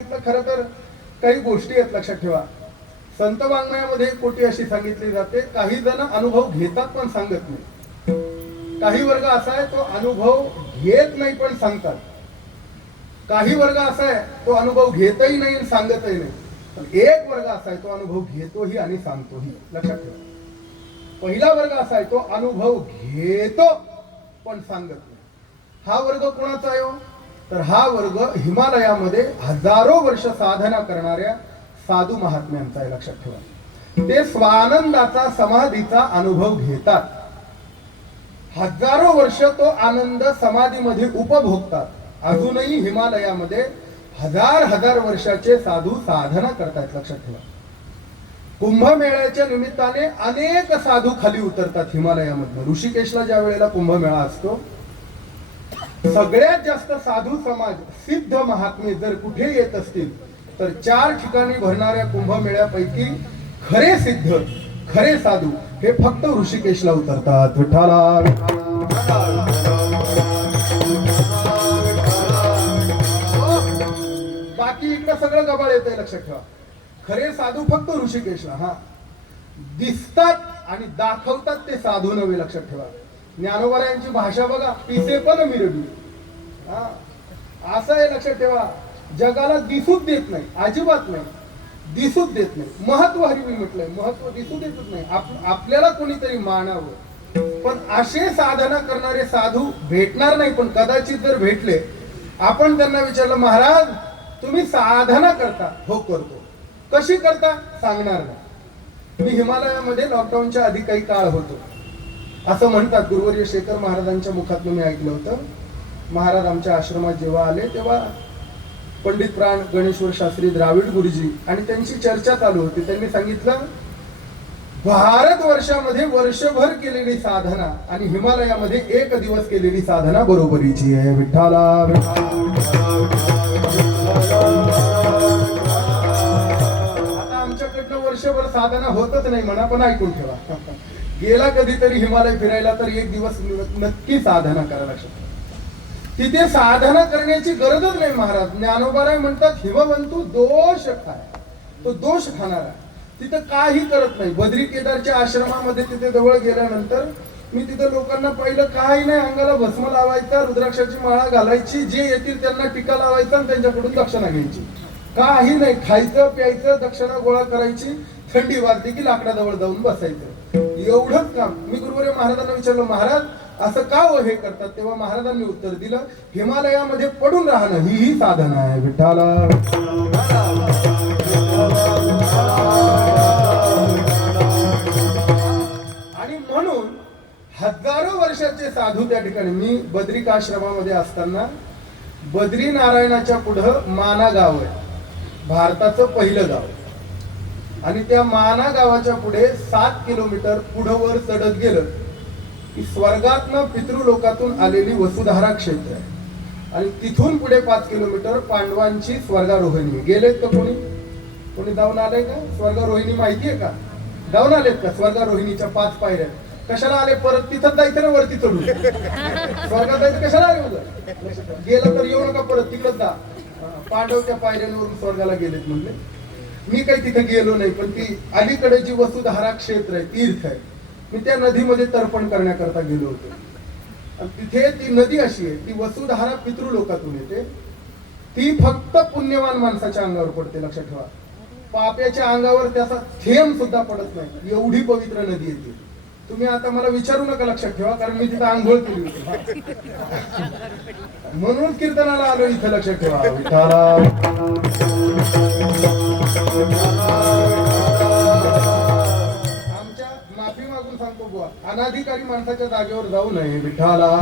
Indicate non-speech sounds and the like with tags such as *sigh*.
खरं तर काही गोष्टी आहेत लक्षात ठेवा. संत वाङ्मयामध्ये कोटी अशी सांगितली जाते काही जण अनुभव घेतात पण सांगत नाही. काही वर्ग असा आहे तो अनुभव घेत नाही पण सांगतात. काही वर्ग असा आहे तो अनुभव घेतही नाही आणि सांगतही नाही. पण एक वर्ग असा आहे तो अनुभव घेतोही आणि सांगतोही. लक्षात ठेवा. पहिला वर्ग असा आहे तो अनुभव घेतो पण सांगत नाही. हा वर्ग कोणाचा आहे हो? तर हा वर्ग हिमालयामध्ये हजारो वर्ष साधना करणाऱ्या साधू महात्म्यांचा आहे लक्षात ठेवा. ते स्वानंदाचा समाधीचा अनुभव घेतात. हजारो वर्ष तो आनंद समाधीमध्ये उपभोगतात. अजूनही हिमालयामध्ये हजार हजार वर्षाचे साधू साधना करतात लक्षात ठेवा. कुंभमेळ्याच्या निमित्ताने अनेक साधू खाली उतरतात हिमालयामधनं. ऋषिकेशला ज्या वेळेला कुंभमेळा असतो सगळ्यात जास्त साधू समाज सिद्ध महात्मे जर कुठे येत असतील तर चार ठिकाणी भरणाऱ्या कुंभमेळ्यापैकी खरे सिद्ध खरे साधू हे फक्त ऋषिकेशला उतरतात. विठ्ठला बाकी इकडं सगळं गबाळ येत लक्षात ठेवा. खरे साधू फक्त ऋषिकेशला हा. दिसतात आणि दाखवतात ते साधू नव्हे लक्षात ठेवा. ज्ञानोबरायांची भाषा बघा पिसे पण मिरवी. हा. असं आहे लक्षात ठेवा. जगाला दिसूच देत नाही अजिबात नाही. दिसूच देत नाही. महत्त्व हरिवी म्हटलंय महत्त्व दिसू देतच नाही. आप- आपल्याला कोणीतरी मानावं. पण असे साधना करणारे साधू भेटणार नाही पण कदाचित जर भेटले आपण त्यांना विचारलं महाराज तुम्ही साधना करता. हो करतो. कशी करता? सांगणार नाही. मी हिमालयामध्ये लॉकडाऊनच्या आधी काही काळ होतो. असं म्हणतात गुरुवर्य शेखर महाराजांच्या मुखातून मी ऐकलं होतं महाराज आमच्या आश्रमात जेव्हा आले तेव्हा पंडित प्राण गणेश्वर शास्त्री द्राविड गुरुजी आणि त्यांची चर्चा चालू होती त्यांनी सांगितलं भारत वर्षामध्ये वर्षभर केलेली साधना आणि हिमालयामध्ये एक दिवस केलेली साधना बरोबरीची आहे विठ्ठला वर्षभर साधना होतच नाही म्हणा पण ऐकून ठेवा. गेला कधीतरी हिमालय फिरायला तर एक दिवस नक्की साधना करायला शकतो. तिथे साधना करण्याची गरजच नाही महाराज. ज्ञानोबाराय म्हणतात हिमवंतू दोष काय तो दोष खाणारा तिथं काही करत नाही. बद्री केदारच्या आश्रमामध्ये तिथे जवळ गेल्यानंतर मी तिथे लोकांना पाहिलं काही नाही. अंगाला भस्म लावायचा रुद्राक्षाची माळा घालायची जे येतील त्यांना टीका लावायचा आणि त्यांच्याकडून दक्षिणा घ्यायची. काही नाही. खायचं प्यायचं दक्षिणा गोळा करायची थंडी वाजली की लाकडाजवळ जाऊन बसायचं. एवढंच काम. मी गुरुवारी महाराजांना विचारलं महाराज असं का हो हे करतात? तेव्हा महाराजांनी उत्तर दिलं हिमालयामध्ये पडून राहणं ही ही साधना आहे विठ्ठाला. आणि म्हणून हजारो वर्षाचे साधू त्या ठिकाणी मी बद्रिकाश्रमामध्ये असताना बद्री नारायणाच्या पुढं माना गाव आहे. भारताचं पहिलं गाव. आणि त्या माना गावाच्या पुढे सात किलोमीटर पुढं वर चढत गेलं की स्वर्गातनं पितृलोकातून आलेली वसुधारा क्षेत्र आहे. आणि तिथून पुढे पाच किलोमीटर पांडवांची स्वर्गारोहिणी. गेलेत का कोणी? कोणी जाऊन आलंय का? स्वर्गारोहिणी माहितीये का? जाऊन आलेत का स्वर्गारोहिणीच्या पाच पायऱ्या? कशाला आले? परत तिथं जायचं ना वरती चढून. *laughs* स्वर्गात जायचं कशाला आले? गेलं तर येऊ नका परत तिकडच जा. पांडवच्या पायऱ्यांवरून स्वर्गाला गेलेत म्हणले. मी काही तिथे गेलो नाही पण ती अलीकडे जी वसुधारा क्षेत्र आहे तीर्थ आहे मी त्या नदीमध्ये तर्पण करण्याकरता गेलो होतो. तिथे ती नदी अशी आहे ती वसुधारा पितृलोकातून येते. ती फक्त पुण्यवान माणसाच्या अंगावर पडते लक्षात ठेवा. पाप्याच्या अंगावर त्याचा थेंब सुद्धा पडत नाही एवढी पवित्र नदी येते तुम्ही आता मला विचारू नका लक्षात ठेवा कारण मी तिथं आंघोळ केली होती. म्हणून कीर्तनाला आलो इथं लक्षात ठेवा. विठाला आमच्या माफी मागून सांगतो बुवा अनाधिकारी माणसाच्या जागेवर जाऊ नये. विठाला